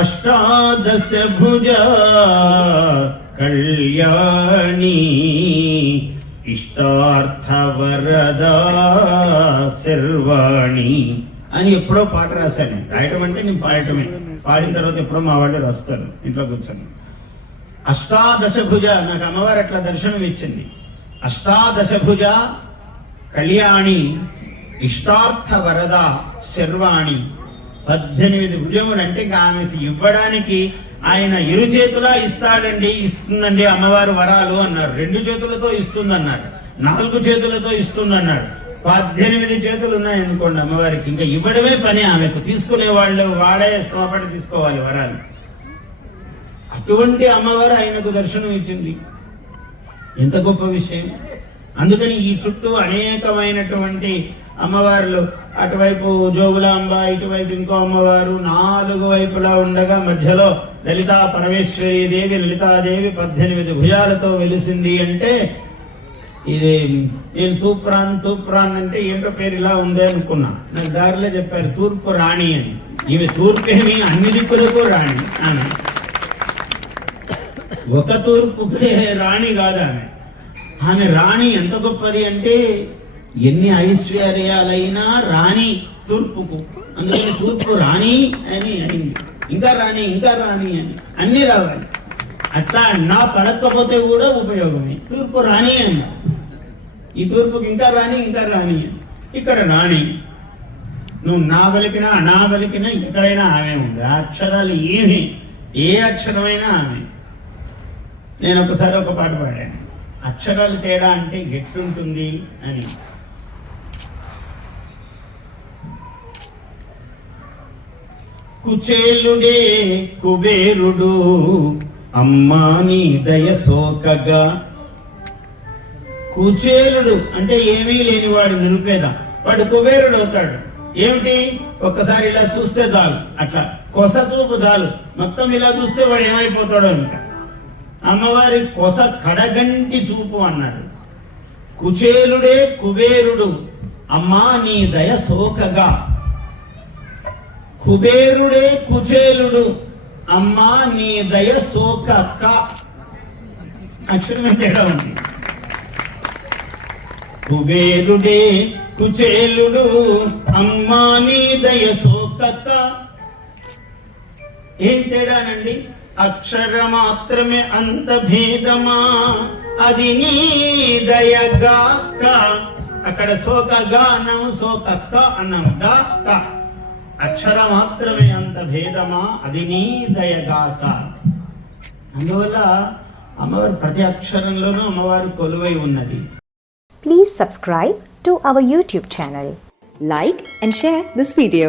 అష్టాదశ భుజ కళ్యాణి ఇష్టార్థవరదా శర్వాణి అని ఎప్పుడో పాట రాశాను. రాయటం అంటే నేను పాడటమే, పాడిన తర్వాత ఎప్పుడో మా వాళ్ళు రాస్తారు ఇంట్లో కూర్చొని. అష్టాదశ భుజ, నాకు అమ్మవారు అట్లా దర్శనం ఇచ్చింది. అష్టాదశ భుజ కళ్యాణి ఇష్టార్థ వరద శర్వాణి. 18 భుజములు అంటే ఆమెకు ఇవ్వడానికి ఆయన ఇరు చేతులా ఇస్తుందండి అమ్మవారు వరాలు అన్నారు. 2 చేతులతో ఇస్తుందన్నారు, 4 చేతులతో ఇస్తుందన్నాడు. 18 చేతులు ఉన్నాయనుకోండి అమ్మవారికి, ఇంకా ఇవ్వడమే పని ఆమెకు. తీసుకునే వాళ్ళు వాడే శ్రమపడి తీసుకోవాలి వరాలు. అటువంటి అమ్మవారు ఆయనకు దర్శనం ఇచ్చింది. ఎంత గొప్ప విషయం. అందుకని ఈ చుట్టూ అనేకమైనటువంటి అమ్మవార్లు, అటువైపు జోగులాంబ, ఇటువైపు ఇంకో అమ్మవారు, 4 వైపులా ఉండగా మధ్యలో లలితా పరమేశ్వరీ దేవి, లలితాదేవి 18 భుజాలతో వెలిసింది. అంటే ఇది నేను తూప్రాన్ అంటే ఏంటో పేరు ఇలా ఉంది అనుకున్నా. నాకు దారిలో చెప్పారు తూర్పు రాణి అని. ఈమె తూర్పేమి, అన్ని దిక్కులకు రాణి. ఆమె ఒక తూర్పు రాణి కాదు ఆమె. ఆమె రాణి ఎంత గొప్పది అంటే ఎన్ని ఐశ్వర్యాలైనా రాణి తూర్పుకు. అందుకని తూర్పు రాణి అని అయింది. ఇంకా రాణి అని అన్ని రావాలి. అట్లా నా పడకపోతే కూడా ఉపయోగమే. తూర్పు రాణి అని, ఈ తూర్పుకి ఇంకా రాణి అని. ఇక్కడ రాణి, నువ్వు నా పలికినా అనా పలికినా ఎక్కడైనా ఆమె ఉంది. ఆ అక్షరాలు ఏమి, ఏ అక్షరమైనా ఆమె. నేను ఒకసారి ఒక పాట పాడాను, అక్షరాలు తేడా అంటే ఎట్లుంటుంది అని. కుచేలుడే కుబేరుడు అమ్మా నీ దయ సోకగా. కుచేలుడు అంటే ఏమీ లేనివాడు, నిరుపేద. వాడు కుబేరుడు అవుతాడు. ఏమిటి, ఒక్కసారి ఇలా చూస్తే చాలు, అట్లా కొస చూపు చాలు, మొత్తం ఇలా చూస్తే వాడు ఏమైపోతాడో. ఇంకా అమ్మవారి కొస కడగంటి చూపు అన్నాడు. కుచేలుడే కుబేరుడు అమ్మా నీ దయ సోకగా. కుబేరుడే కుచేలుడు అమ్మా నీ దయ సోకక్క. అక్షరమే తేడా ఉంది. కుబేరుడే కుచేలుడు అమ్మా నీ దయ సోకక్క. ఏం తేడానండి? అక్షర మాత్రమే అంత భేదమా, అది నీ దయగాక. అక్కడ సోకగానం, సోకక్క అన్నాం. గాక అక్షర మాత్రమే అంత భేదమా, అది నీ దయగాక. అందువల్ల అమ్మవారు ప్రతి అక్షరంలోనూ అమ్మవారు కొలువై ఉన్నది. Please subscribe to our YouTube channel. Like and share this video.